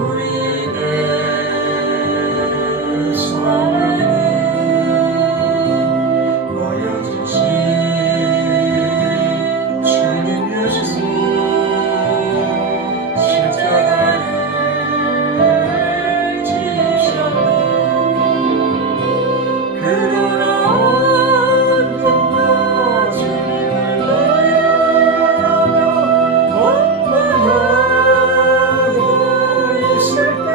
우리의 소원은 보여주신 주님 예수 십자가를 지셨네. 그러나 언젠가 주님을 원망하고 있을 때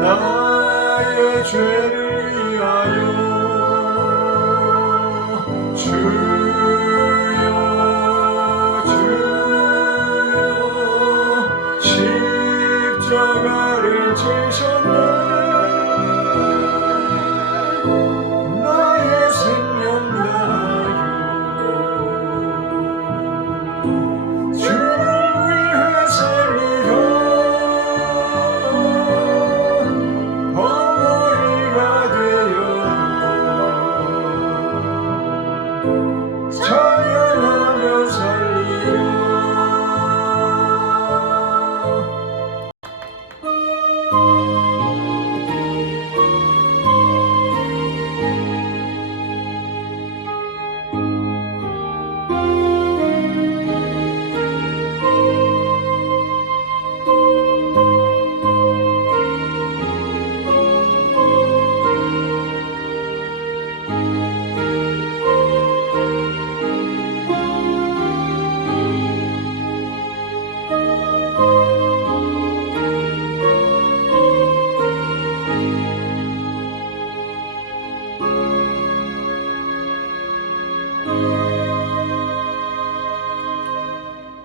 나의 죄를 위하여 주여 십자가를 지셨네 나의 생명 다하여 주를 위해 살리라 벙어리가 되어 찬양하며 살리라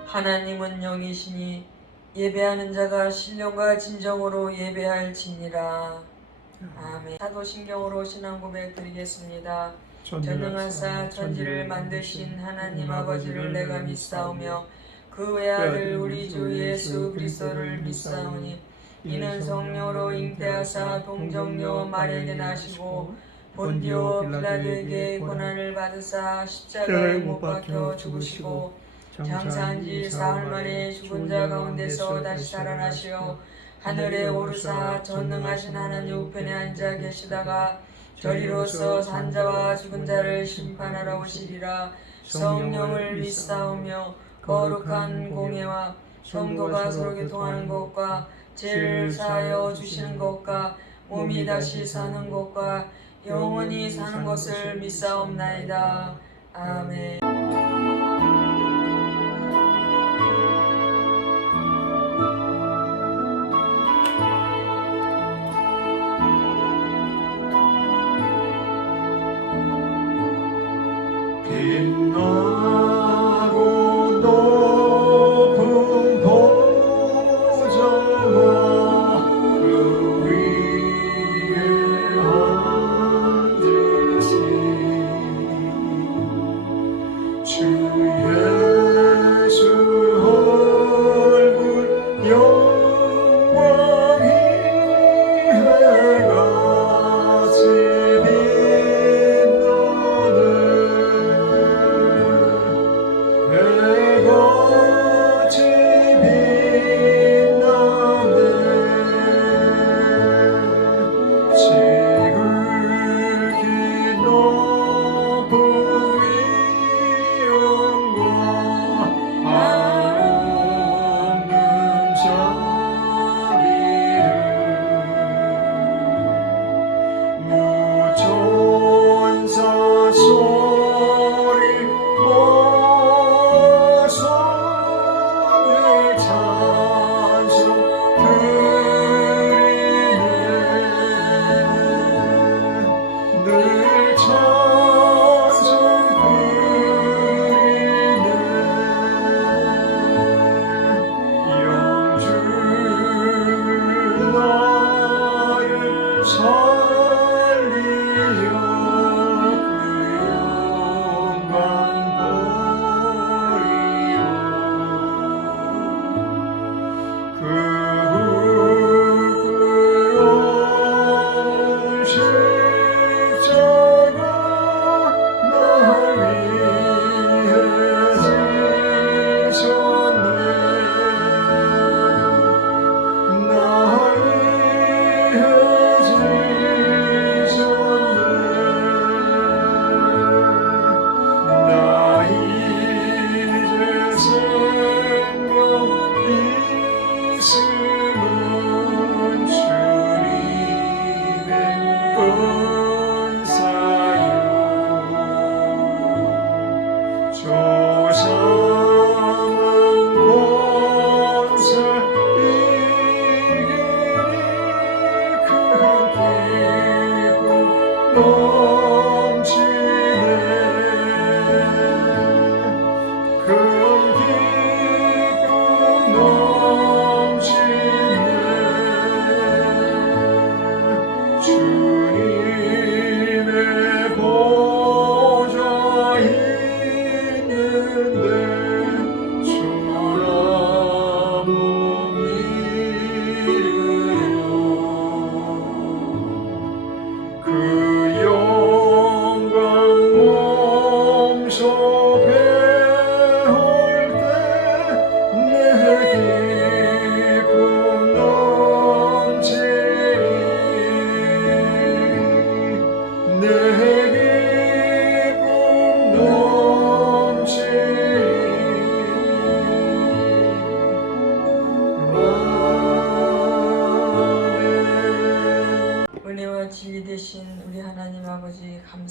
하나님은 영이시니 예배하는 자가 신령과 진정으로 예배할지니라. 아멘. 사도신경으로 신앙 고백 드리겠습니다. 전능하사 천지를 만드신 하나님 아버지를 내가 믿사오며 그 외아들 우리 주 예수 그리스도를 믿사오니 이는 성령으로 잉태하사 동정녀 마리아에게 나시고 본디오 빌라도에게 고난을 받으사 십자가에 못 박혀 죽으시고 장사한 지 사흘 만에 죽은 자 가운데서 다시 살아나시어 하늘에 오르사 전능하신 하나님 우편에 앉아 계시다가 저리로서 산자와 죽은 자를 심판하러 오시리라. 성령을 믿사오며 거룩한 공예와 성도가 서로 교통하는 것과 죄를 사하여 주시는 것과 몸이 다시 사는 것과 영원히 사는 것을 믿사옵나이다. 아멘. 빛나고 높은 보좌와 그 위에 앉으신 주의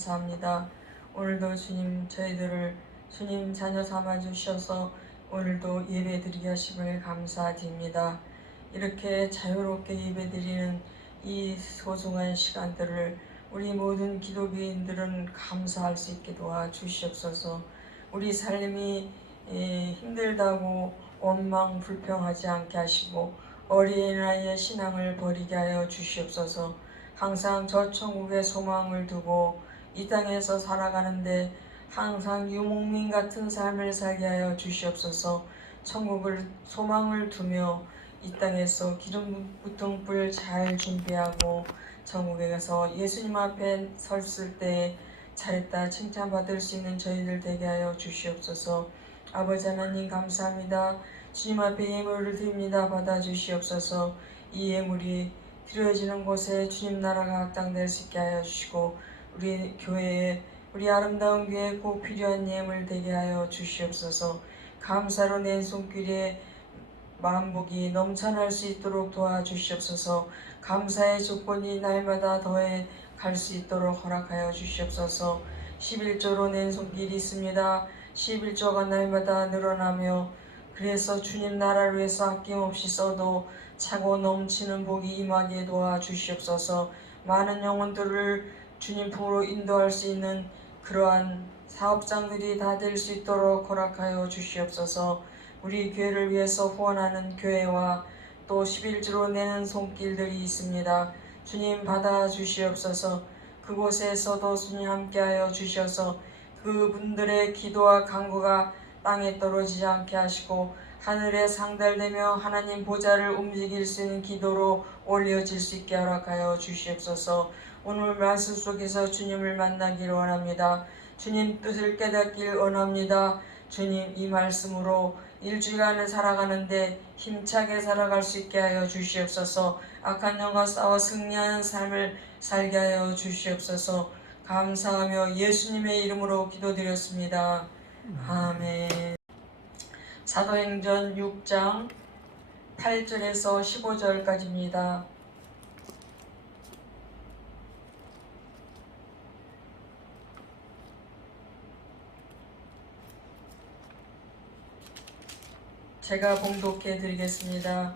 감사합니다. 오늘도 주님 저희들을 주님 자녀 삼아 주셔서 오늘도 예배 드리게 하심을 감사드립니다. 이렇게 자유롭게 예배 드리는 이 소중한 시간들을 우리 모든 기독교인들은 감사할 수 있게 도와주시옵소서. 우리 삶이 힘들다고 원망 불평하지 않게 하시고 어린아이의 신앙을 버리게 하여 주시옵소서. 항상 저 천국의 소망을 두고 이 땅에서 살아가는데 항상 유목민 같은 삶을 살게 하여 주시옵소서. 천국을 소망을 두며 이 땅에서 기름 부은 뿔 잘 준비하고 천국에 가서 예수님 앞에 섰을 때 잘했다 칭찬받을 수 있는 저희들 되게 하여 주시옵소서. 아버지 하나님 감사합니다. 주님 앞에 예물을 드립니다. 받아주시옵소서. 이 예물이 드려지는 곳에 주님 나라가 확장될 수 있게 하여 주시고 우리 교회에 우리 아름다운 교회에 꼭 필요한 예물 되게 하여 주시옵소서. 감사로 낸 손길에 만복이 넘쳐날 수 있도록 도와주시옵소서. 감사의 조건이 날마다 더해 갈 수 있도록 허락하여 주시옵소서. 11조로 낸 손길이 있습니다. 11조가 날마다 늘어나며 그래서 주님 나라를 위해서 아낌없이 써도 차고 넘치는 복이 임하게 도와주시옵소서. 많은 영혼들을 주님 품으로 인도할 수 있는 그러한 사업장들이 다 될 수 있도록 허락하여 주시옵소서. 우리 교회를 위해서 후원하는 교회와 또 11조로 내는 손길들이 있습니다. 주님 받아주시옵소서. 그곳에서도 주님 함께하여 주셔서 그분들의 기도와 간구가 땅에 떨어지지 않게 하시고 하늘에 상달되며 하나님 보좌를 움직일 수 있는 기도로 올려질 수 있게 허락하여 주시옵소서. 오늘 말씀 속에서 주님을 만나기를 원합니다. 주님 뜻을 깨닫길 원합니다. 주님 이 말씀으로 일주일간을 살아가는데 힘차게 살아갈 수 있게 하여 주시옵소서. 악한 영과 싸워 승리하는 삶을 살게 하여 주시옵소서. 감사하며 예수님의 이름으로 기도드렸습니다. 아멘. 사도행전 6장 8절에서 15절까지입니다. 제가 봉독해 드리겠습니다.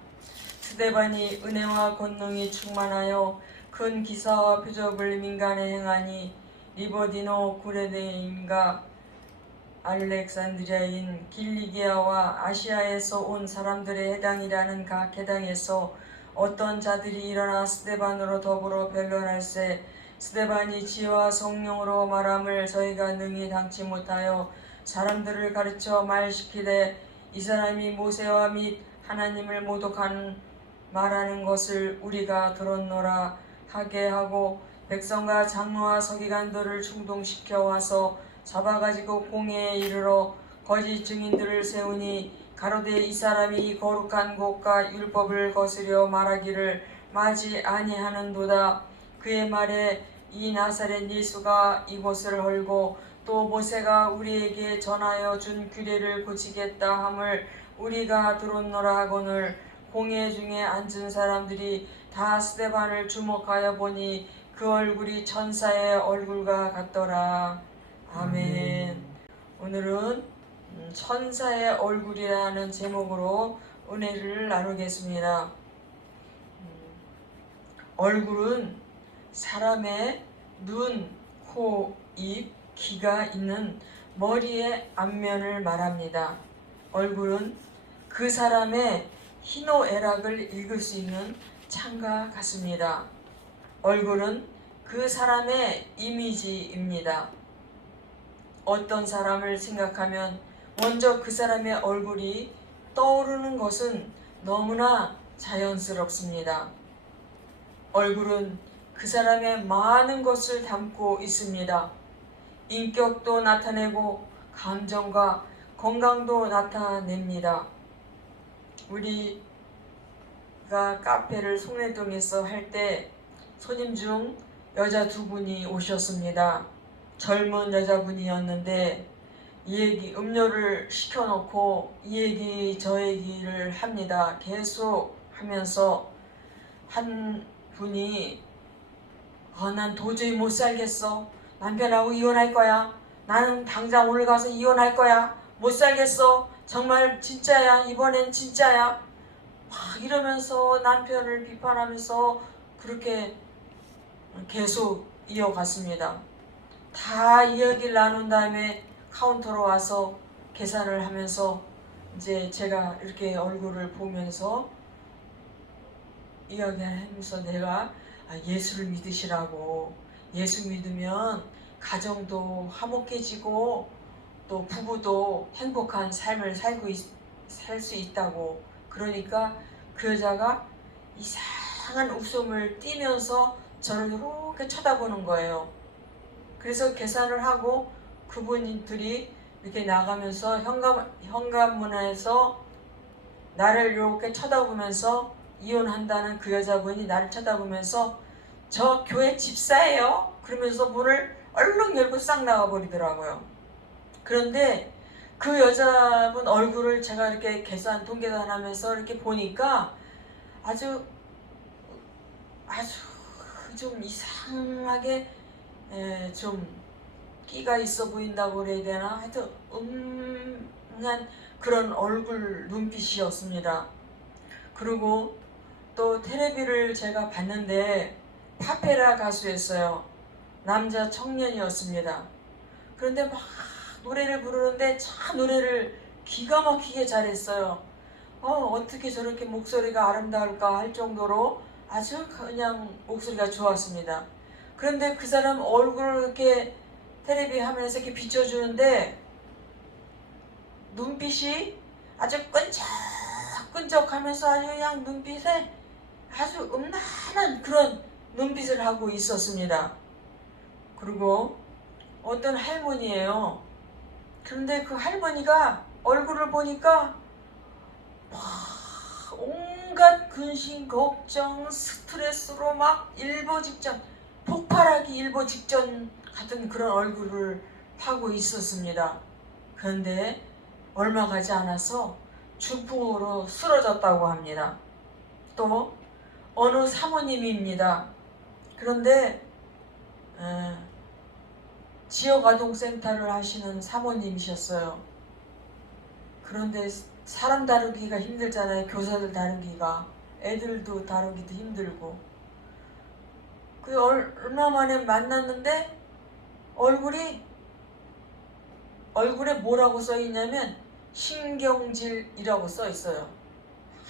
스데반이 은혜와 권능이 충만하여 큰 기사와 표적을 민간에 행하니 리버디노 구레네인과 알렉산드리아인 길리기아와 아시아에서 온 사람들의 해당이라는 각 해당에서 어떤 자들이 일어나 스데반으로 더불어 변론할세 스데반이 지혜와 성령으로 말함을 저희가 능히 당치 못하여 사람들을 가르쳐 말시키되 이 사람이 모세와 및 하나님을 모독하는 말하는 것을 우리가 들었노라 하게 하고 백성과 장로와 서기관들을 충동시켜 와서 잡아가지고 공회에 이르러 거짓 증인들을 세우니 가로되 이 사람이 이 거룩한 곳과 율법을 거스려 말하기를 마지 아니하는도다. 그의 말에 이 나사렛 예수가 이곳을 헐고 또 모세가 우리에게 전하여 준 규례를 고치겠다 함을 우리가 들었노라 하거늘 공회 중에 앉은 사람들이 다 스데반을 주목하여 보니 그 얼굴이 천사의 얼굴과 같더라. 아멘. 오늘은 천사의 얼굴이라는 제목으로 은혜를 나누겠습니다. 얼굴은 사람의 눈, 코, 입, 귀가 있는 머리의 앞면을 말합니다. 얼굴은 그 사람의 희노애락을 읽을 수 있는 창과 같습니다. 얼굴은 그 사람의 이미지입니다. 어떤 사람을 생각하면 먼저 그 사람의 얼굴이 떠오르는 것은 너무나 자연스럽습니다. 얼굴은 그 사람의 많은 것을 담고 있습니다. 인격도 나타내고 감정과 건강도 나타냅니다. 우리가 카페를 송내동에서 할 때 손님 중 여자 두 분이 오셨습니다. 젊은 여자분이었는데 이 얘기 음료를 시켜놓고 이 얘기 저 얘기를 합니다. 계속 하면서 한 분이 난 도저히 못 살겠어. 남편하고 이혼할 거야. 나는 당장 오늘 가서 이혼할 거야. 못 살겠어. 정말 진짜야. 이번엔 진짜야. 막 이러면서 남편을 비판하면서 그렇게 계속 이어갔습니다. 다 이야기를 나눈 다음에 카운터로 와서 계산을 하면서 이제 제가 이렇게 얼굴을 보면서 이야기하면서 내가 예수를 믿으시라고, 예수 믿으면 가정도 화목해지고 또 부부도 행복한 삶을 살 수 있다고. 그러니까 그 여자가 이상한 웃음을 띠면서 저를 이렇게 쳐다보는 거예요. 그래서 계산을 하고 그분들이 이렇게 나가면서 현관문에서 나를 이렇게 쳐다보면서, 이혼한다는 그 여자분이 나를 쳐다보면서 저 교회 집사예요? 그러면서 문을 얼른 열고 싹 나가버리더라고요. 그런데 그 여자분 얼굴을 제가 이렇게 동계산하면서 이렇게 보니까 아주 좀 이상하게 좀 끼가 있어 보인다고 그래야 되나? 하여튼 음한 그런 얼굴 눈빛이었습니다. 그리고 또 텔레비를 제가 봤는데 파페라 가수였어요. 남자 청년이었습니다. 그런데 막 노래를 부르는데 참 노래를 기가 막히게 잘했어요. 어떻게 저렇게 목소리가 아름다울까 할 정도로 아주 그냥 목소리가 좋았습니다. 그런데 그 사람 얼굴을 이렇게 텔레비 하면서 이렇게 비춰주는데 눈빛이 아주 끈적끈적하면서 아주 그냥 눈빛에 아주 음란한 그런 눈빛을 하고 있었습니다. 그리고 어떤 할머니예요. 그런데 그 할머니가 얼굴을 보니까 막 온갖 근심, 걱정, 스트레스로 막 폭발하기 일보 직전 같은 그런 얼굴을 하고 있었습니다. 그런데 얼마 가지 않아서 중풍으로 쓰러졌다고 합니다. 또 어느 사모님입니다. 그런데 지역아동센터를 하시는 사모님이셨어요. 그런데 사람 다루기가 힘들잖아요. 교사들 다루기가. 애들도 다루기도 힘들고. 그 얼마 만에 만났는데 얼굴에 뭐라고 써있냐면 신경질이라고 써있어요.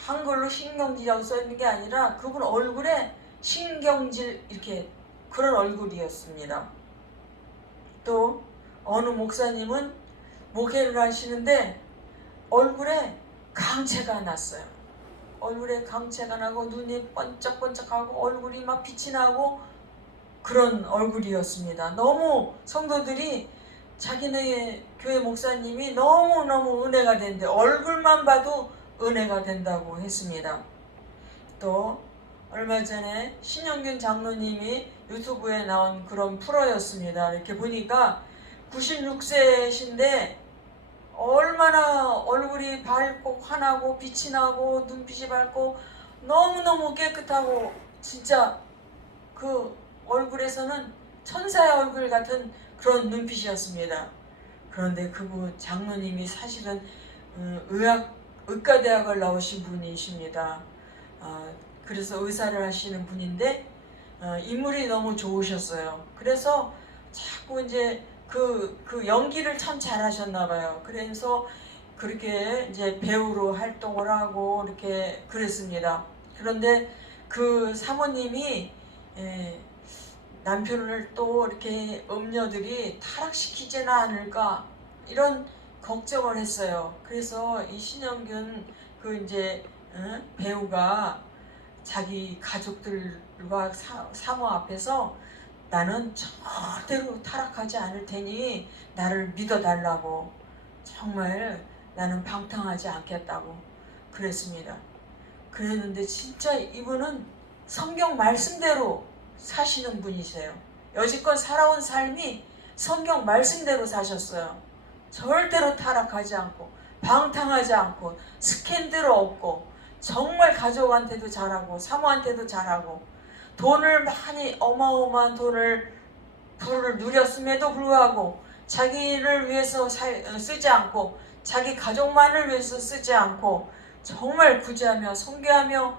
한글로 신경질이라고 써있는 게 아니라 그분 얼굴에 신경질 이렇게 그런 얼굴이었습니다. 또 어느 목사님은 목회를 하시는데 얼굴에 강체가 났어요. 얼굴에 강체가 나고 눈이 번쩍번쩍하고 얼굴이 막 빛이 나고 그런 얼굴이었습니다. 너무 성도들이 자기네 교회 목사님이 너무너무 은혜가 된대. 얼굴만 봐도 은혜가 된다고 했습니다. 또 얼마 전에 신영균 장로님이 유튜브에 나온 그런 프로였습니다. 이렇게 보니까 96세신데 얼마나 얼굴이 밝고 환하고 빛이 나고 눈빛이 밝고 너무너무 깨끗하고 진짜 그 얼굴에서는 천사의 얼굴 같은 그런 눈빛이었습니다. 그런데 그분 장로님이 사실은 의과대학을 나오신 분이십니다. 그래서 의사를 하시는 분인데 인물이 너무 좋으셨어요. 그래서 자꾸 이제 그 연기를 참 잘하셨나 봐요. 그래서 그렇게 이제 배우로 활동을 하고 이렇게 그랬습니다. 그런데 그 사모님이 남편을 또 이렇게 음녀들이 타락시키지는 않을까 이런 걱정을 했어요. 그래서 이 신영균 그 이제 배우가 자기 가족들과 사모 앞에서 나는 절대로 타락하지 않을 테니 나를 믿어달라고, 정말 나는 방탕하지 않겠다고 그랬습니다. 그랬는데 진짜 이분은 성경 말씀대로 사시는 분이세요. 여지껏 살아온 삶이 성경 말씀대로 사셨어요. 절대로 타락하지 않고 방탕하지 않고 스캔들 없고 정말 가족한테도 잘하고 사모한테도 잘하고 돈을 많이 어마어마한 돈을 부를 누렸음에도 불구하고 자기를 위해서 쓰지 않고 자기 가족만을 위해서 쓰지 않고 정말 구제하며 선교하며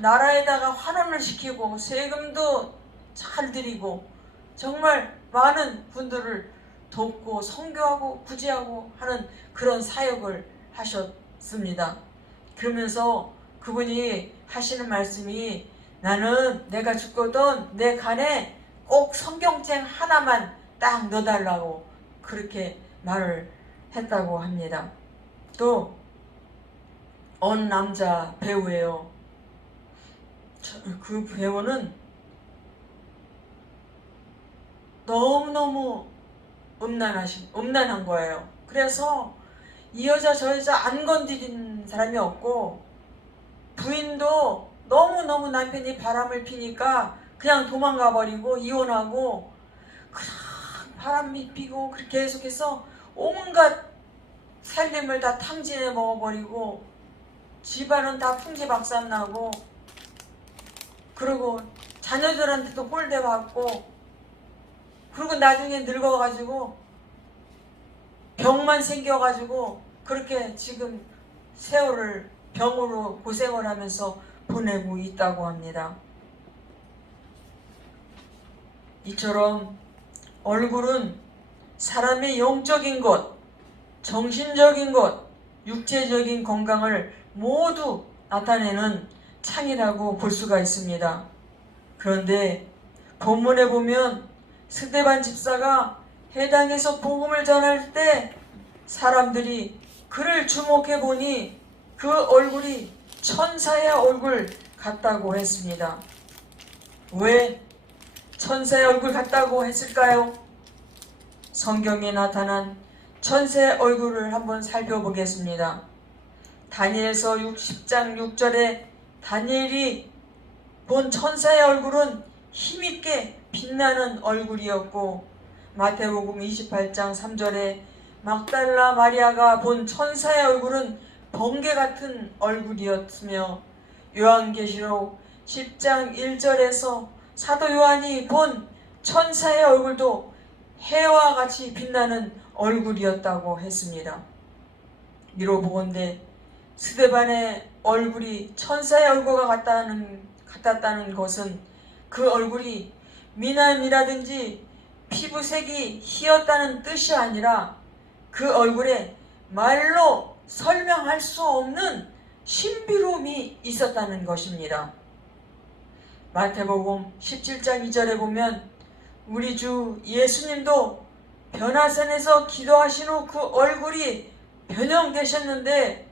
나라에다가 환원을 시키고 세금도 잘 드리고 정말 많은 분들을 돕고 선교하고 구제하고 하는 그런 사역을 하셨습니다. 그러면서 그분이 하시는 말씀이 나는 내가 죽거든 내 간에 꼭 성경책 하나만 딱 넣어달라고 그렇게 말을 했다고 합니다. 또 어느 남자 배우예요. 그 배우는 너무너무 음란한 거예요. 그래서 이 여자 저 여자 안 건드린 사람이 없고 부인도 너무너무 남편이 바람을 피니까 그냥 도망가 버리고 이혼하고 그냥 바람이 피고 그렇게 계속해서 온갖 살림을 다 탕진해 먹어버리고 집안은 다 풍지박산나고 그리고 자녀들한테도 꼴대 받고 그리고 나중에 늙어가지고 병만 생겨가지고 그렇게 지금 세월을 병으로 고생을 하면서 보내고 있다고 합니다. 이처럼 얼굴은 사람의 영적인 것, 정신적인 것, 육체적인 건강을 모두 나타내는 창이라고 볼 수가 있습니다. 그런데 본문에 보면 스데반 집사가 해당에서 복음을 전할 때 사람들이 그를 주목해 보니 그 얼굴이 천사의 얼굴 같다고 했습니다. 왜 천사의 얼굴 같다고 했을까요? 성경에 나타난 천사의 얼굴을 한번 살펴보겠습니다. 다니엘서 10장 6절에 다니엘이 본 천사의 얼굴은 힘있게 빛나는 얼굴이었고 마태복음 28장 3절에 막달라 마리아가 본 천사의 얼굴은 번개 같은 얼굴이었으며 요한계시록 10장 1절에서 사도 요한이 본 천사의 얼굴도 해와 같이 빛나는 얼굴이었다고 했습니다. 이로 보건대 스데반의 얼굴이 천사의 얼굴과 같았다는 것은 그 얼굴이 미남이라든지 피부색이 희었다는 뜻이 아니라 그 얼굴에 말로 설명할 수 없는 신비로움이 있었다는 것입니다. 마태복음 17장 2절에 보면 우리 주 예수님도 변화산에서 기도하신 후 그 얼굴이 변형되셨는데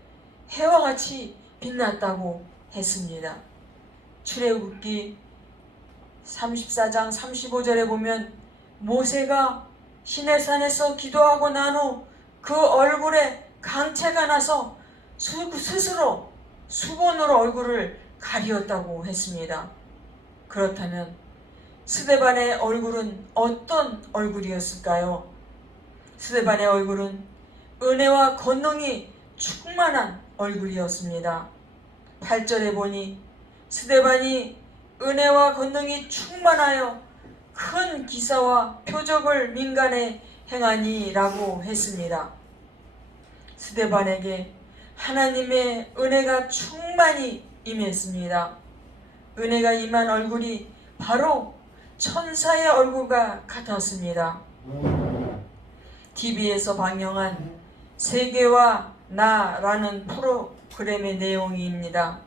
해와 같이 빛났다고 했습니다. 출애굽기 34장 35절에 보면 모세가 시내산에서 기도하고 난 후 그 얼굴에 강체가 나서 스스로 수건으로 얼굴을 가리었다고 했습니다. 그렇다면 스데반의 얼굴은 어떤 얼굴이었을까요? 스데반의 얼굴은 은혜와 권능이 충만한 얼굴이었습니다. 8절에 보니 스데반이 은혜와 권능이 충만하여 큰 기사와 표적을 민간에 행하니 라고 했습니다. 스데반에게 하나님의 은혜가 충만히 임했습니다. 은혜가 임한 얼굴이 바로 천사의 얼굴과 같았습니다. TV에서 방영한 세계와 나라는 프로그램의 내용입니다.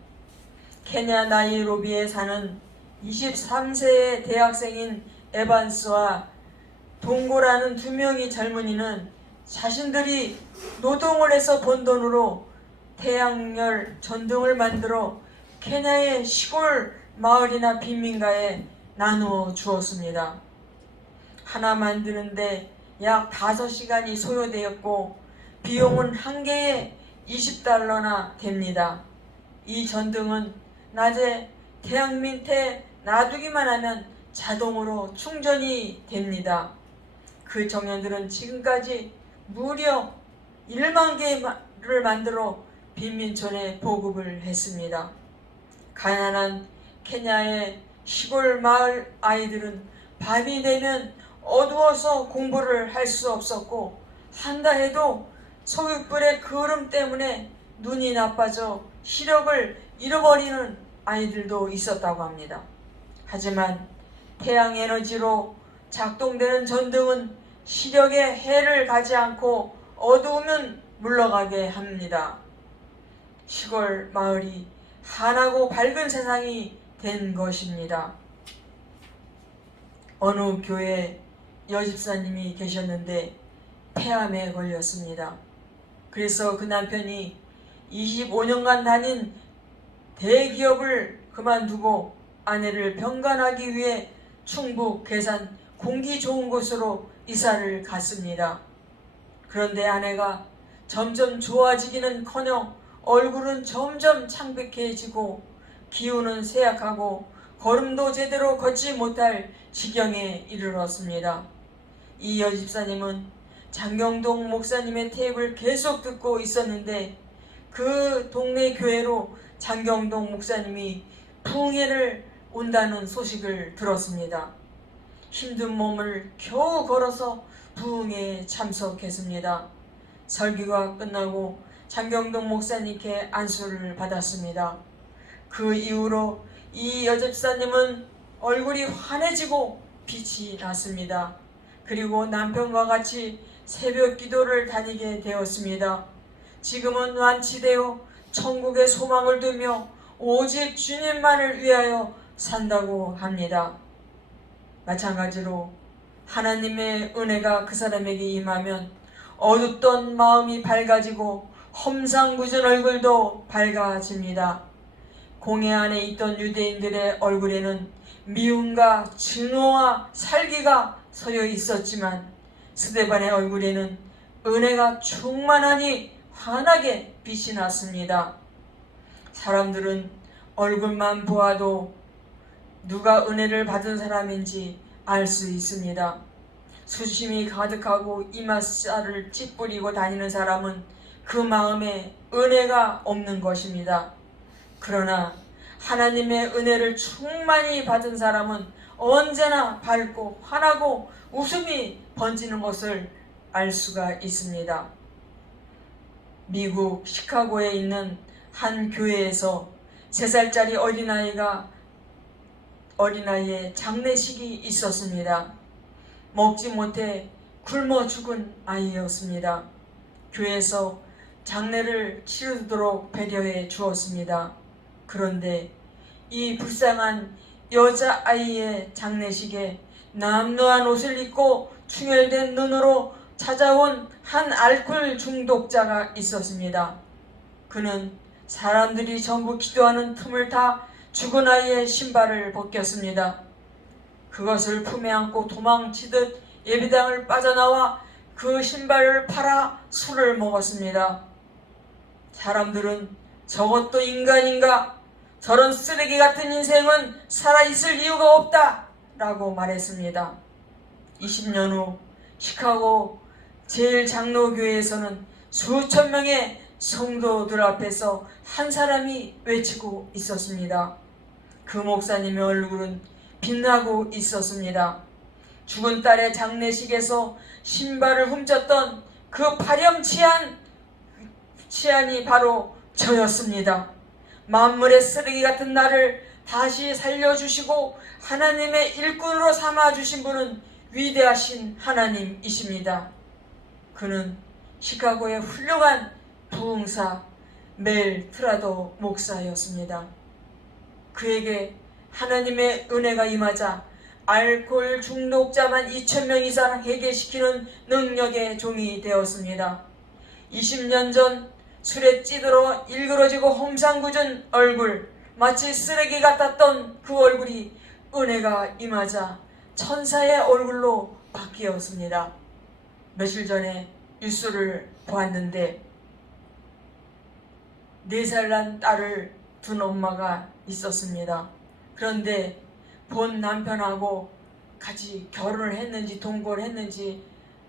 케냐 나이로비에 사는 23세의 대학생인 에반스와 동고라는 두 명의 젊은이는 자신들이 노동을 해서 번 돈으로 태양열 전등을 만들어 케냐의 시골 마을이나 빈민가에 나누어 주었습니다. 하나 만드는데 약 5시간이 소요되었고 비용은 한 개에 $20나 됩니다. 이 전등은 낮에 태양 밑에 놔두기만 하면 자동으로 충전이 됩니다. 그 청년들은 지금까지 무려 1만 개를 만들어 빈민촌에 보급을 했습니다. 가난한 케냐의 시골 마을 아이들은 밤이 되면 어두워서 공부를 할 수 없었고, 한다 해도 소육불의 그을음 때문에 눈이 나빠져 시력을 잃어버리는 아이들도 있었다고 합니다. 하지만 태양 에너지로 작동되는 전등은 시력에 해를 가지 않고 어두우면 물러가게 합니다. 시골 마을이 환하고 밝은 세상이 된 것입니다. 어느 교회 여집사님이 계셨는데 폐암에 걸렸습니다. 그래서 그 남편이 25년간 다닌 대기업을 그만두고 아내를 병간하기 위해 충북 괴산 공기 좋은 곳으로 이사를 갔습니다. 그런데 아내가 점점 좋아지기는커녕 얼굴은 점점 창백해지고 기운은 쇠약하고 걸음도 제대로 걷지 못할 지경에 이르렀습니다. 이 여집사님은 장경동 목사님의 테이프를 계속 듣고 있었는데 그 동네 교회로 장경동 목사님이 부흥회를 온다는 소식을 들었습니다. 힘든 몸을 겨우 걸어서 부흥회에 참석했습니다. 설교가 끝나고 장경동 목사님께 안수를 받았습니다. 그 이후로 이 여집사님은 얼굴이 환해지고 빛이 났습니다. 그리고 남편과 같이 새벽 기도를 다니게 되었습니다. 지금은 완치되어 천국의 소망을 두며 오직 주님만을 위하여 산다고 합니다. 마찬가지로 하나님의 은혜가 그 사람에게 임하면 어둡던 마음이 밝아지고 험상궂은 얼굴도 밝아집니다. 공회 안에 있던 유대인들의 얼굴에는 미움과 증오와 살기가 서려 있었지만 스데반의 얼굴에는 은혜가 충만하니 환하게 빛이 났습니다. 사람들은 얼굴만 보아도 누가 은혜를 받은 사람인지 알 수 있습니다. 수심이 가득하고 이마살을 찌푸리고 다니는 사람은 그 마음에 은혜가 없는 것입니다. 그러나 하나님의 은혜를 충만히 받은 사람은 언제나 밝고 환하고 웃음이 번지는 것을 알 수가 있습니다. 미국 시카고에 있는 한 교회에서 3살짜리 어린아이의 장례식이 있었습니다. 먹지 못해 굶어 죽은 아이였습니다. 교회에서 장례를 치르도록 배려해 주었습니다. 그런데 이 불쌍한 여자아이의 장례식에 남루한 옷을 입고 충혈된 눈으로 찾아온 한 알코올 중독자가 있었습니다. 그는 사람들이 전부 기도하는 틈을 타 죽은 아이의 신발을 벗겼습니다. 그것을 품에 안고 도망치듯 예배당을 빠져나와 그 신발을 팔아 술을 먹었습니다. 사람들은 저것도 인간인가? 저런 쓰레기 같은 인생은 살아있을 이유가 없다! 라고 말했습니다. 20년 후 시카고 제일장로교회에서는 수천 명의 성도들 앞에서 한 사람이 외치고 있었습니다. 그 목사님의 얼굴은 빛나고 있었습니다. 죽은 딸의 장례식에서 신발을 훔쳤던 그 파렴치한 치안이 바로 저였습니다. 만물의 쓰레기 같은 나를 다시 살려주시고 하나님의 일꾼으로 삼아주신 분은 위대하신 하나님이십니다. 그는 시카고의 훌륭한 부흥사 멜 트라도 목사였습니다. 그에게 하나님의 은혜가 임하자 알코올 중독자만 2,000명 이상 해결시키는 능력의 종이 되었습니다. 20년 전 술에 찌들어 일그러지고 험상궂은 얼굴, 마치 쓰레기 같았던 그 얼굴이 은혜가 임하자 천사의 얼굴로 바뀌었습니다. 며칠 전에 뉴스를 보았는데 4살 난 딸을 둔 엄마가 있었습니다. 그런데 본 남편하고 같이 결혼을 했는지 동거를 했는지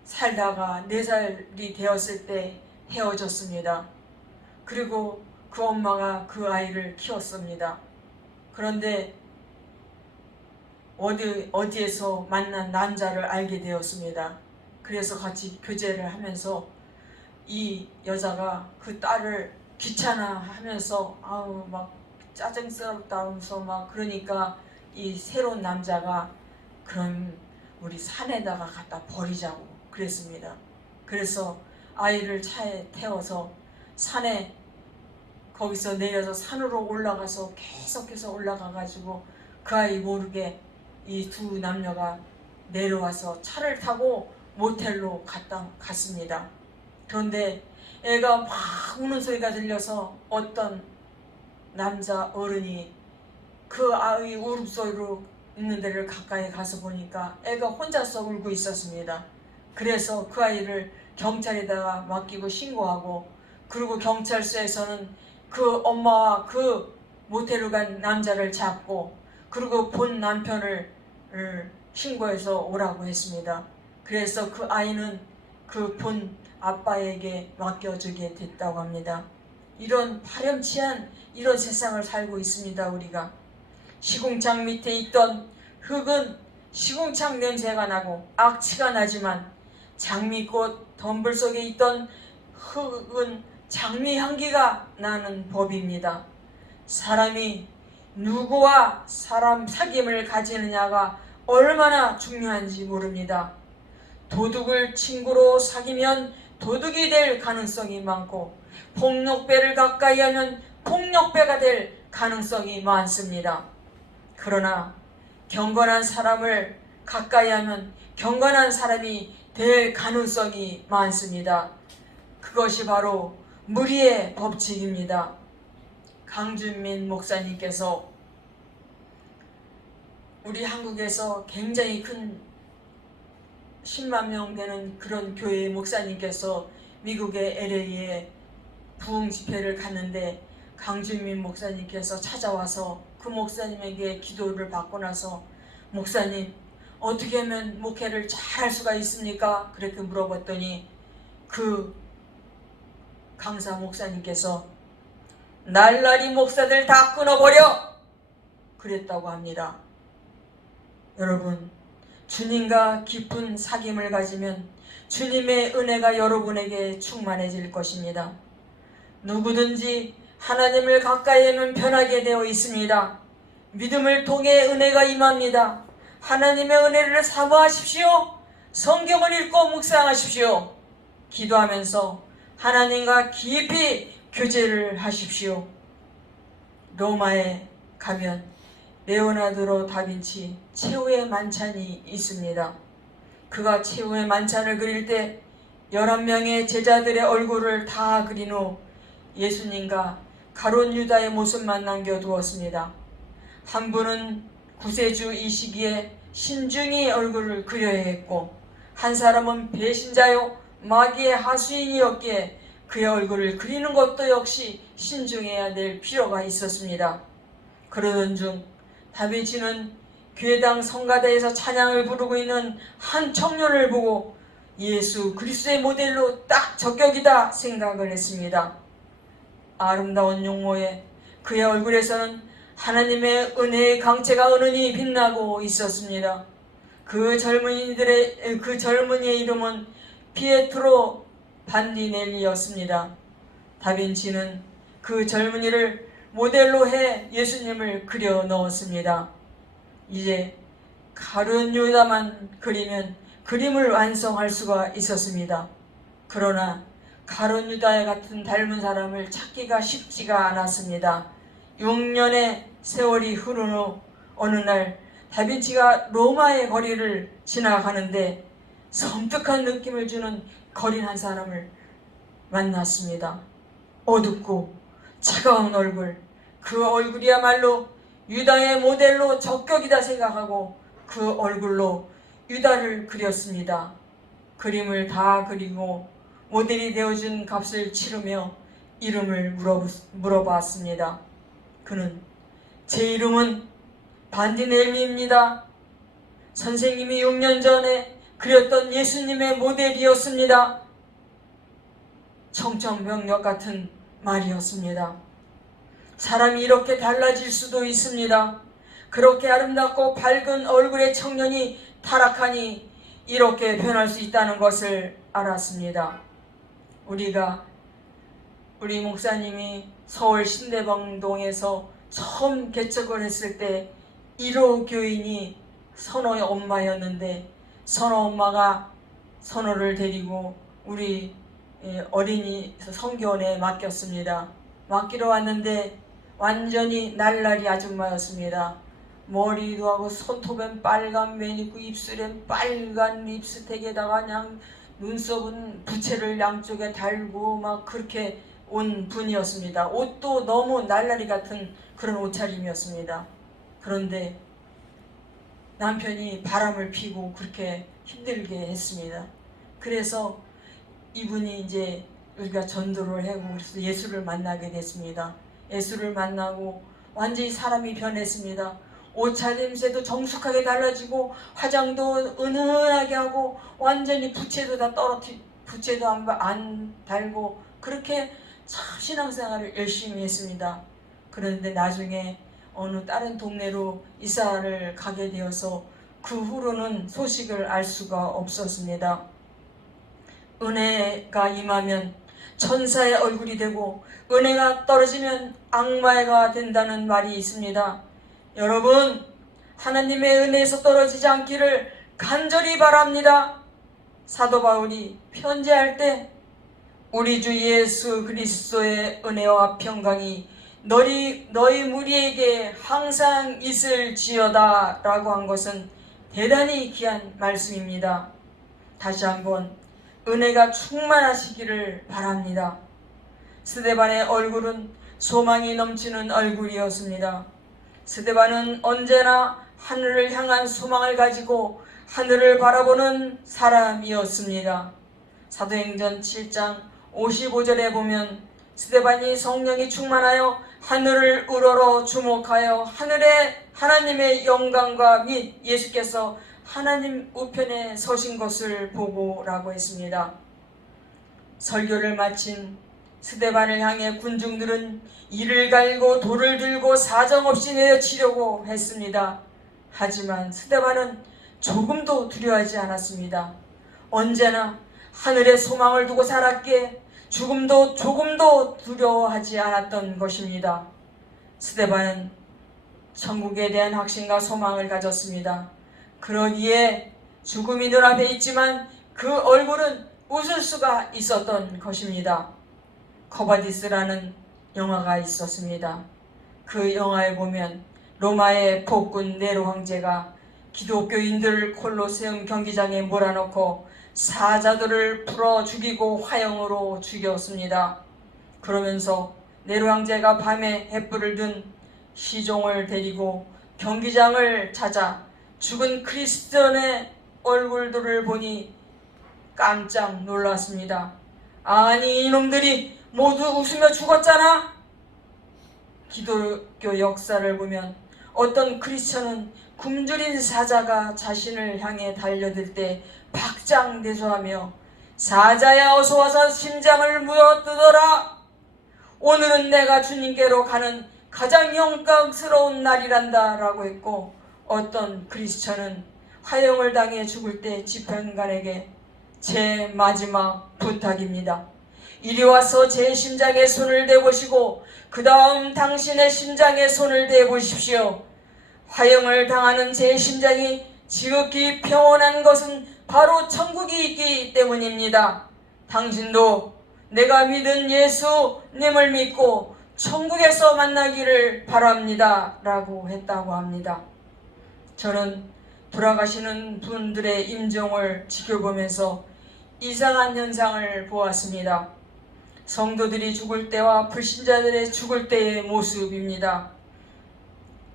살다가 4살이 되었을 때 헤어졌습니다. 그리고 그 엄마가 그 아이를 키웠습니다. 그런데 어디에서 만난 남자를 알게 되었습니다. 그래서 같이 교제를 하면서 이 여자가 그 딸을 귀찮아하면서 아우 막 짜증스럽다 하면서 막 그러니까 이 새로운 남자가 그럼 우리 산에다가 갖다 버리자고 그랬습니다. 그래서 아이를 차에 태워서 산에 거기서 내려서 산으로 올라가서 계속해서 올라가가지고 그 아이 모르게 이 두 남녀가 내려와서 차를 타고 모텔로 갔습니다. 그런데 애가 막 우는 소리가 들려서 어떤 남자 어른이 그 아이 울음소리로 있는 데를 가까이 가서 보니까 애가 혼자서 울고 있었습니다. 그래서 그 아이를 경찰에다가 맡기고 신고하고 그리고 경찰서에서는 그 엄마와 그 모텔로 간 남자를 잡고 그리고 본 남편을 신고해서 오라고 했습니다. 그래서 그 아이는 그 본 아빠에게 맡겨주게 됐다고 합니다. 이런 파렴치한 이런 세상을 살고 있습니다. 우리가 시궁창 밑에 있던 흙은 시궁창 냄새가 나고 악취가 나지만 장미꽃 덤불 속에 있던 흙은 장미 향기가 나는 법입니다. 사람이 누구와 사람 사귐을 가지느냐가 얼마나 중요한지 모릅니다. 도둑을 친구로 사귀면 도둑이 될 가능성이 많고 폭력배를 가까이 하면 폭력배가 될 가능성이 많습니다. 그러나 경건한 사람을 가까이 하면 경건한 사람이 될 가능성이 많습니다. 그것이 바로 무리의 법칙입니다. 강준민 목사님께서 우리 한국에서 굉장히 큰 10만 명 되는 그런 교회의 목사님께서 미국의 LA에 부흥 집회를 갔는데 강준민 목사님께서 찾아와서 그 목사님에게 기도를 받고 나서 목사님 어떻게 하면 목회를 잘 할 수가 있습니까? 그렇게 물어봤더니 그 강사 목사님께서 날라리 목사들 다 끊어버려! 그랬다고 합니다. 여러분 주님과 깊은 사귐을 가지면 주님의 은혜가 여러분에게 충만해질 것입니다. 누구든지 하나님을 가까이 하면 변하게 되어 있습니다. 믿음을 통해 은혜가 임합니다. 하나님의 은혜를 사모하십시오. 성경을 읽고 묵상하십시오. 기도하면서 하나님과 깊이 교제를 하십시오. 로마에 가면 레오나르도 다빈치 최후의 만찬이 있습니다. 그가 최후의 만찬을 그릴 때 11명의 제자들의 얼굴을 다 그린 후 예수님과 가룟 유다의 모습만 남겨두었습니다. 한 분은 구세주 이 시기에 신중히 얼굴을 그려야 했고 한 사람은 배신자요 마귀의 하수인이었기에 그의 얼굴을 그리는 것도 역시 신중해야 될 필요가 있었습니다. 그러던 중 다비치는 교회당 성가대에서 찬양을 부르고 있는 한 청년을 보고 예수 그리스도의 모델로 딱 저격이다 생각을 했습니다. 아름다운 용모에 그의 얼굴에서는 하나님의 은혜의 강체가 은은히 빛나고 있었습니다. 그 젊은이의 이름은 피에트로 반디넬리였습니다. 다빈치는 그 젊은이를 모델로 해 예수님을 그려 넣었습니다. 이제 가룟 유다만 그리면 그림을 완성할 수가 있었습니다. 그러나 가룟 유다에 같은 닮은 사람을 찾기가 쉽지가 않았습니다. 6년의 세월이 흐른 후 어느 날 다빈치가 로마의 거리를 지나가는데 섬뜩한 느낌을 주는 거린 한 사람을 만났습니다. 어둡고 차가운 얼굴, 그 얼굴이야말로 유다의 모델로 적격이다 생각하고 그 얼굴로 유다를 그렸습니다. 그림을 다 그리고 모델이 되어준 값을 치르며 이름을 물어봤습니다. 그는 제 이름은 반디넬리입니다. 선생님이 6년 전에 그렸던 예수님의 모델이었습니다. 청천벽력 같은 말이었습니다. 사람이 이렇게 달라질 수도 있습니다. 그렇게 아름답고 밝은 얼굴의 청년이 타락하니 이렇게 변할 수 있다는 것을 알았습니다. 우리 목사님이 서울 신대방동에서 처음 개척을 했을 때 1호 교인이 선호의 엄마였는데 선호 엄마가 선호를 데리고 우리 어린이 성교원에 맡겼습니다. 맡기러 왔는데 완전히 날라리 아줌마였습니다. 머리도 하고 손톱엔 빨간 매니고 입술엔 빨간 립스틱에다가 그냥 눈썹은 부채를 양쪽에 달고 막 그렇게 온 분이었습니다. 옷도 너무 날라리 같은 그런 옷차림이었습니다. 그런데 남편이 바람을 피고 그렇게 힘들게 했습니다. 그래서 이분이 이제 우리가 전도를 하고 그래서 예수를 만나게 됐습니다. 예수를 만나고 완전히 사람이 변했습니다. 옷차림새도 정숙하게 달라지고 화장도 은은하게 하고 완전히 부채도 다 부채도 안 달고 그렇게 참 신앙생활을 열심히 했습니다. 그런데 나중에 어느 다른 동네로 이사를 가게 되어서 그 후로는 소식을 알 수가 없었습니다. 은혜가 임하면 천사의 얼굴이 되고 은혜가 떨어지면 악마가 된다는 말이 있습니다. 여러분, 하나님의 은혜에서 떨어지지 않기를 간절히 바랍니다. 사도 바울이 편지할 때 우리 주 예수 그리스도의 은혜와 평강이 너희 무리에게 항상 있을지어다 라고 한 것은 대단히 귀한 말씀입니다. 다시 한번 은혜가 충만하시기를 바랍니다. 스데반의 얼굴은 소망이 넘치는 얼굴이었습니다. 스데반은 언제나 하늘을 향한 소망을 가지고 하늘을 바라보는 사람이었습니다. 사도행전 7장 55절에 보면 스데반이 성령이 충만하여 하늘을 우러러 주목하여 하늘에 하나님의 영광과 및 예수께서 하나님 우편에 서신 것을 보고라고 했습니다. 설교를 마친 스데반을 향해 군중들은 이를 갈고 돌을 들고 사정없이 내어치려고 했습니다. 하지만 스데반은 조금도 두려워하지 않았습니다. 언제나 하늘의 소망을 두고 살았기에 죽음도 조금도 두려워하지 않았던 것입니다. 스데반은 천국에 대한 확신과 소망을 가졌습니다. 그러기에 죽음이 눈앞에 있지만 그 얼굴은 웃을 수가 있었던 것입니다. 코바디스라는 영화가 있었습니다. 그 영화에 보면 로마의 폭군 네로 황제가 기독교인들을 콜로세움 경기장에 몰아넣고 사자들을 풀어 죽이고 화형으로 죽였습니다. 그러면서 네로 황제가 밤에 횃불을 든 시종을 데리고 경기장을 찾아 죽은 크리스천의 얼굴들을 보니 깜짝 놀랐습니다. 아니 이놈들이 모두 웃으며 죽었잖아. 기독교 역사를 보면 어떤 크리스천은 굶주린 사자가 자신을 향해 달려들 때 박장대소하며 사자야 어서 와서 심장을 물어뜯어라. 오늘은 내가 주님께로 가는 가장 영광스러운 날이란다 라고 했고, 어떤 크리스천은 화형을 당해 죽을 때 집행관에게 제 마지막 부탁입니다. 이리 와서 제 심장에 손을 대보시고 그 다음 당신의 심장에 손을 대보십시오. 화형을 당하는 제 심장이 지극히 평온한 것은 바로 천국이 있기 때문입니다. 당신도 내가 믿은 예수님을 믿고 천국에서 만나기를 바랍니다 라고 했다고 합니다. 저는 돌아가시는 분들의 임종을 지켜보면서 이상한 현상을 보았습니다. 성도들이 죽을 때와 불신자들의 죽을 때의 모습입니다.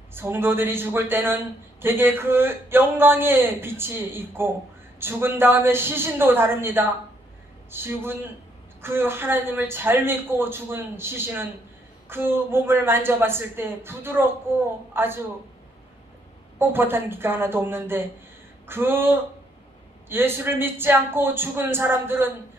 성도들이 죽을 때는 대개 그 영광의 빛이 있고 죽은 다음에 시신도 다릅니다. 죽은 그 하나님을 잘 믿고 죽은 시신은 그 몸을 만져봤을 때 부드럽고 아주 뻣뻣한 기가 하나도 없는데, 그 예수를 믿지 않고 죽은 사람들은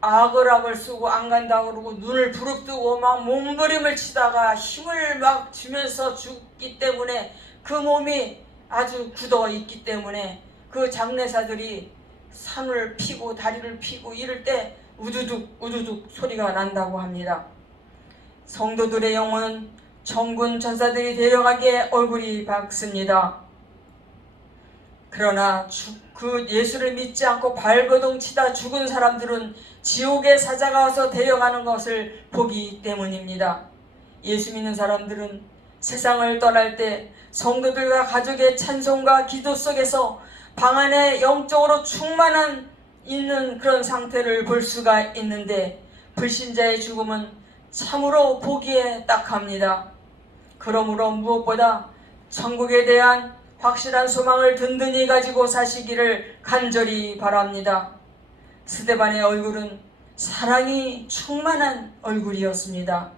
악을 쓰고 안 간다고 그러고 눈을 부릅뜨고 막 몸부림을 치다가 힘을 막 주면서 죽기 때문에 그 몸이 아주 굳어 있기 때문에 그 장례사들이 산을 피고 다리를 피고 이럴 때 우두둑 우두둑 소리가 난다고 합니다. 성도들의 영혼은 천군 천사들이 데려가기에 얼굴이 밝습니다. 그러나 그 예수를 믿지 않고 발버둥 치다 죽은 사람들은 지옥의 사자가 와서 데려가는 것을 보기 때문입니다. 예수 믿는 사람들은 세상을 떠날 때 성도들과 가족의 찬송과 기도 속에서 방 안에 영적으로 충만한 있는 그런 상태를 볼 수가 있는데, 불신자의 죽음은 참으로 보기에 딱합니다. 그러므로 무엇보다 천국에 대한 확실한 소망을 든든히 가지고 사시기를 간절히 바랍니다. 스데반의 얼굴은 사랑이 충만한 얼굴이었습니다.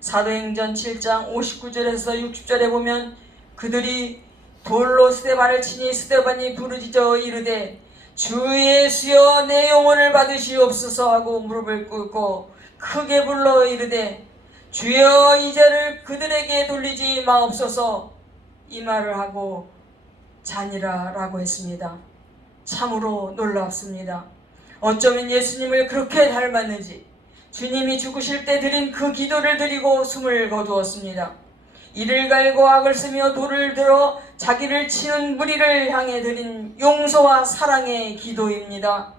사도행전 7장 59절에서 60절에 보면 그들이 돌로 스데반을 치니 스데반이 부르짖어 이르되 주 예수여 내 영혼을 받으시옵소서 하고 무릎을 꿇고 크게 불러 이르되 주여 이 죄를 그들에게 돌리지 마옵소서 이 말을 하고 자니라 라고 했습니다. 참으로 놀랍습니다. 어쩌면 예수님을 그렇게 닮았는지 주님이 죽으실 때 드린 그 기도를 드리고 숨을 거두었습니다. 이를 갈고 악을 쓰며 돌을 들어 자기를 치는 무리를 향해 드린 용서와 사랑의 기도입니다.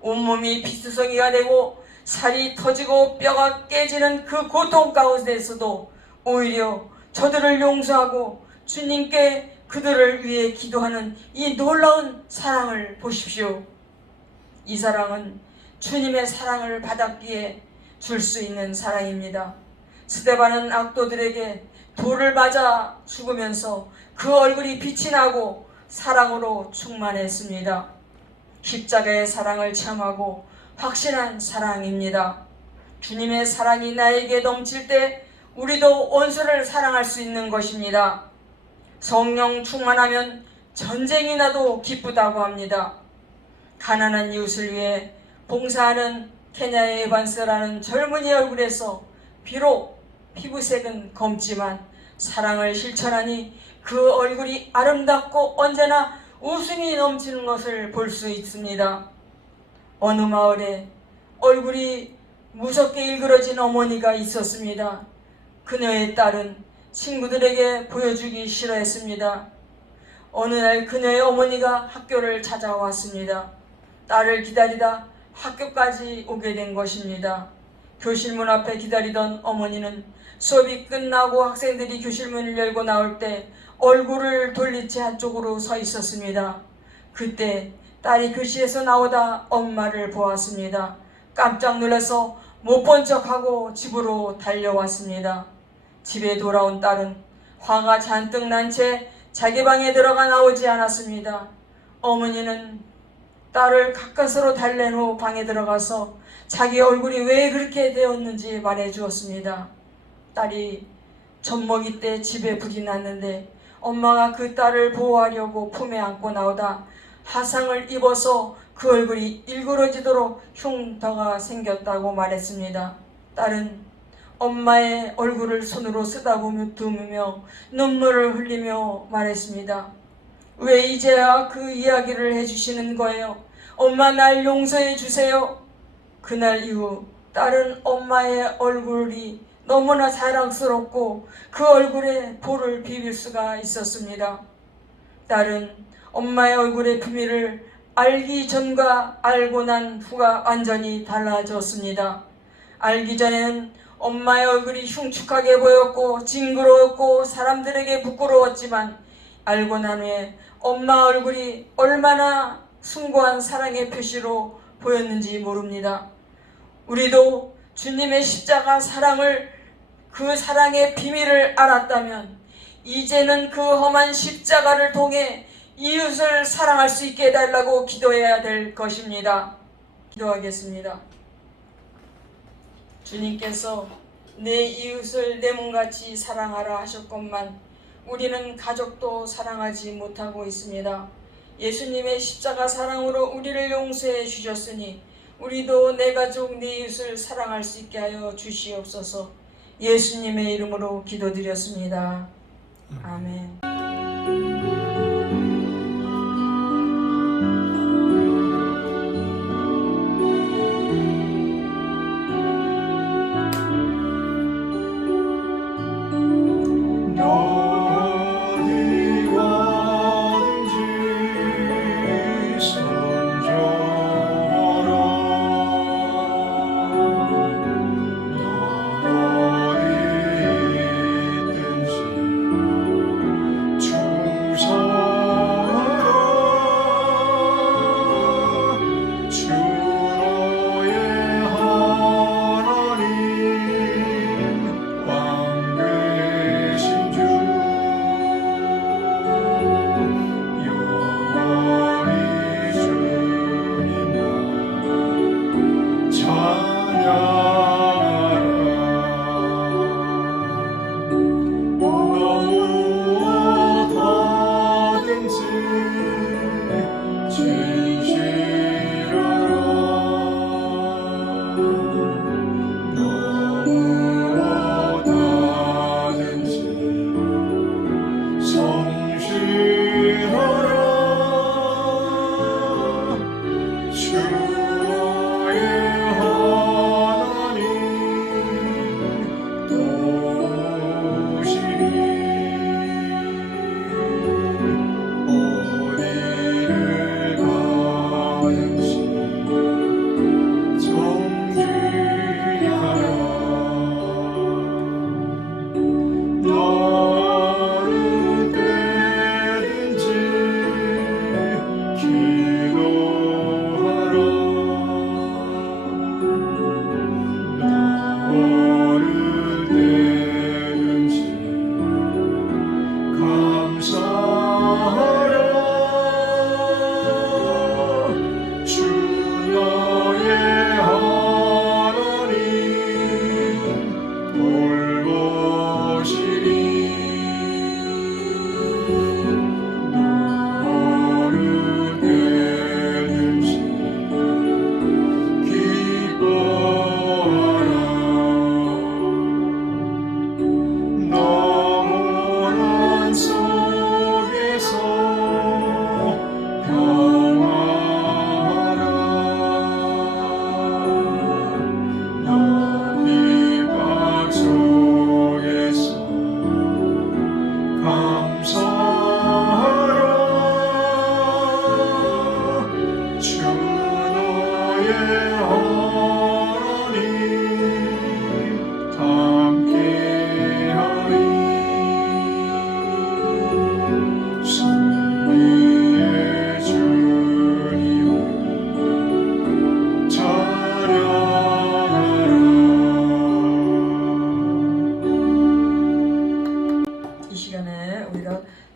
온몸이 피투성이가 되고 살이 터지고 뼈가 깨지는 그 고통 가운데서도 오히려 저들을 용서하고 주님께 그들을 위해 기도하는 이 놀라운 사랑을 보십시오. 이 사랑은 주님의 사랑을 받았기에 줄 수 있는 사랑입니다. 스데반은 악도들에게 돌을 맞아 죽으면서 그 얼굴이 빛이 나고 사랑으로 충만했습니다. 십자가의 사랑을 체험하고 확신한 사랑입니다. 주님의 사랑이 나에게 넘칠 때 우리도 원수를 사랑할 수 있는 것입니다. 성령 충만하면 전쟁이 나도 기쁘다고 합니다. 가난한 이웃을 위해 봉사하는 케냐의 에반스라는 젊은이 얼굴에서 비록 피부색은 검지만 사랑을 실천하니 그 얼굴이 아름답고 언제나 웃음이 넘치는 것을 볼 수 있습니다. 어느 마을에 얼굴이 무섭게 일그러진 어머니가 있었습니다. 그녀의 딸은 친구들에게 보여주기 싫어했습니다. 어느 날 그녀의 어머니가 학교를 찾아왔습니다. 딸을 기다리다 학교까지 오게 된 것입니다. 교실 문 앞에 기다리던 어머니는 수업이 끝나고 학생들이 교실 문을 열고 나올 때 얼굴을 돌린 채 한쪽으로 서 있었습니다. 그때 딸이 교실에서 나오다 엄마를 보았습니다. 깜짝 놀라서 못 본 척하고 집으로 달려왔습니다. 집에 돌아온 딸은 화가 잔뜩 난 채 자기 방에 들어가 나오지 않았습니다. 어머니는 딸을 가까스로 달랜 후 방에 들어가서 자기 얼굴이 왜 그렇게 되었는지 말해 주었습니다. 딸이 젖먹이 때 집에 불이 났는데 엄마가 그 딸을 보호하려고 품에 안고 나오다 화상을 입어서 그 얼굴이 일그러지도록 흉터가 생겼다고 말했습니다. 딸은 엄마의 얼굴을 손으로 쓰다듬으며 눈물을 흘리며 말했습니다. 왜 이제야 그 이야기를 해주시는 거예요? 엄마 날 용서해 주세요. 그날 이후 딸은 엄마의 얼굴이 너무나 사랑스럽고 그 얼굴에 볼을 비빌 수가 있었습니다. 딸은 엄마의 얼굴의 비밀을 알기 전과 알고 난 후가 완전히 달라졌습니다. 알기 전에는 엄마의 얼굴이 흉측하게 보였고 징그러웠고 사람들에게 부끄러웠지만 알고 난 후에 엄마 얼굴이 얼마나 숭고한 사랑의 표시로 보였는지 모릅니다. 우리도 주님의 십자가 사랑을, 그 사랑의 비밀을 알았다면 이제는 그 험한 십자가를 통해 이웃을 사랑할 수 있게 해달라고 기도해야 될 것입니다. 기도하겠습니다. 주님께서 내 이웃을 내 몸같이 사랑하라 하셨건만 우리는 가족도 사랑하지 못하고 있습니다. 예수님의 십자가 사랑으로 우리를 용서해 주셨으니 우리도 내 가족 내 이웃을 사랑할 수 있게 하여 주시옵소서. 예수님의 이름으로 기도드렸습니다. 아멘.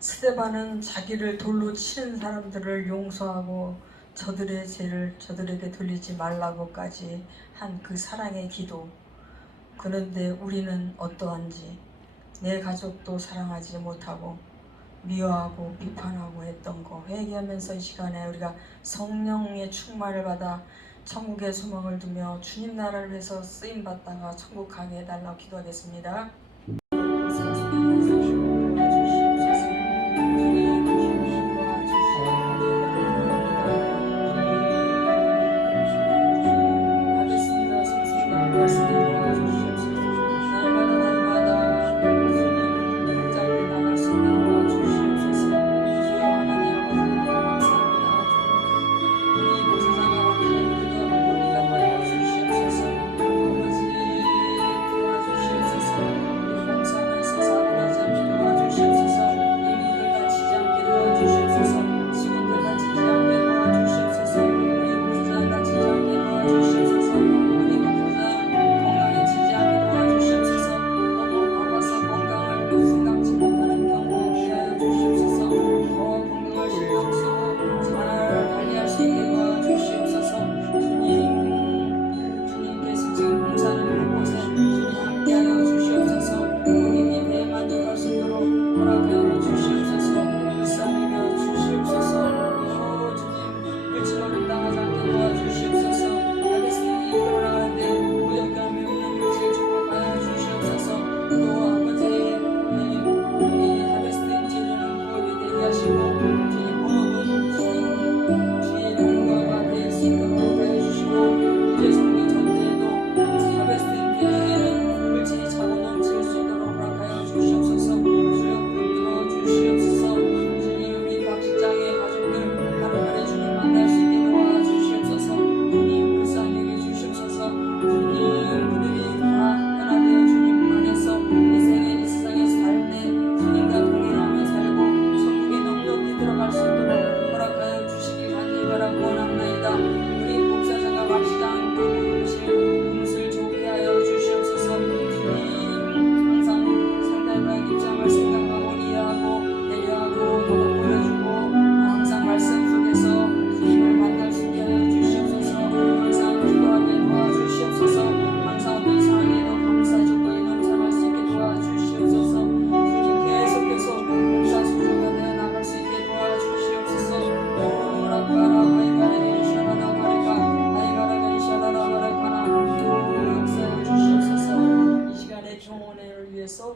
스데반은 자기를 돌로 치는 사람들을 용서하고 저들의 죄를 저들에게 돌리지 말라고까지 한 그 사랑의 기도. 그런데 우리는 어떠한지 내 가족도 사랑하지 못하고 미워하고 비판하고 했던 거 회개하면서 이 시간에 우리가 성령의 충만을 받아 천국의 소망을 두며 주님 나라를 위해서 쓰임받다가 천국 가게 해달라고 기도하겠습니다.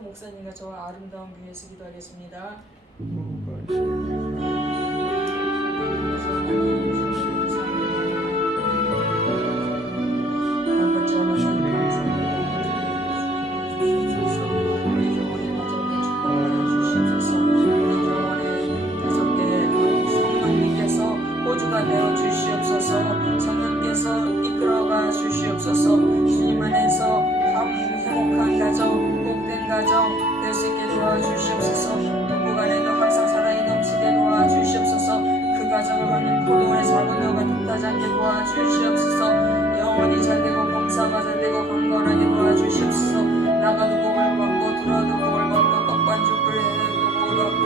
목사님과 저와 아름다운 교회에서 기도하겠습니다. 호주가 되어 주시옵소서. 성령께서 이끌어가 주시옵소서. 주님 안에서 행복한 가정, 복된 가정 될 수 있게 도와주시옵소서. 부부간에도 항상 사랑이 넘치게 도와주시옵소서. 그 가정을 하는 포도원의 작은 여가 틈타지 않게 도와주시옵소서. 영원히 잘되고 봉사가 잘되고 강건하게 도와주시옵소서. 나가도 복을 받고 들어도 복을 받고 떡반죽을 해도 복을 받고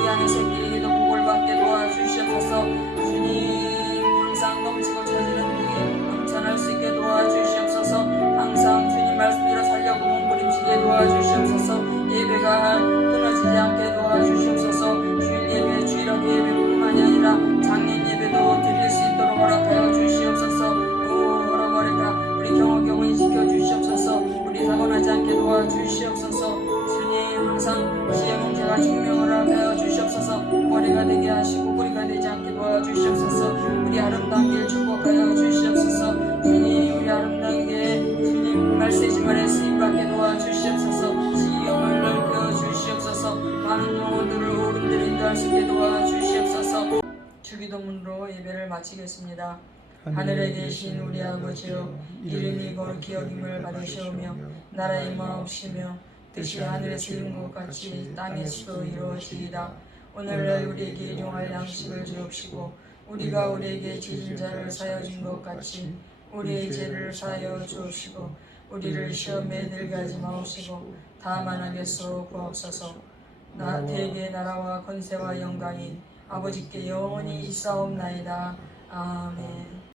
우양의 새끼에게도 복을 받게 도와주시옵소서. 주님 항상 넘치고 처지는 복이 넘쳐날 수 있게 도와주시옵소서. 항상 주님 말씀대로 살려고 몸부림치게 도와주시옵소서. 예배가 끊어지지 않게 도와주시옵소서. 주일 예배, 주일학 예배뿐만이 아니라 장례 예배도 드릴 수 있도록 허락하여 주시옵소서. 허락하니까 우리 경험이 지켜주시옵소서. 우리 사고나지 않게 도와주시옵소서. 주님 항상 지혜 문제가 증명을 하여 주시옵소서. 머리가 되게 하시고 뿌리가 되지 않게 도와주시옵소서. 우리 아름다운 길 축복하여 주시옵소서. 주님 우리 아름다운 길 주님 말씀이지만에 쓰임받게 도와주시옵소서. 지경을 넓혀 주시옵소서. 많은 영혼들을 오른들 인도할 수 있게 도와주시옵소서. 주기도문으로 예배를 마치겠습니다. 하늘에 계신 우리 아버지여, 이름이 거룩히 여김을 받으시오며 나라의 마옵시며 뜻이 하늘에서 이룬 것 같이 땅에서도 이루어지이다. 오늘날 우리에게 일용할 양식을 주옵시고 우리가 우리에게 지은 자를 사하여 준 것 같이 우리의 죄를 사하여 주옵시고 우리를 시험에 들게 하지 마옵시고 다만 악에서 구하옵소서. 나 대개 나라와 권세와 영광이 아버지께 영원히 있사옵나이다. 아멘.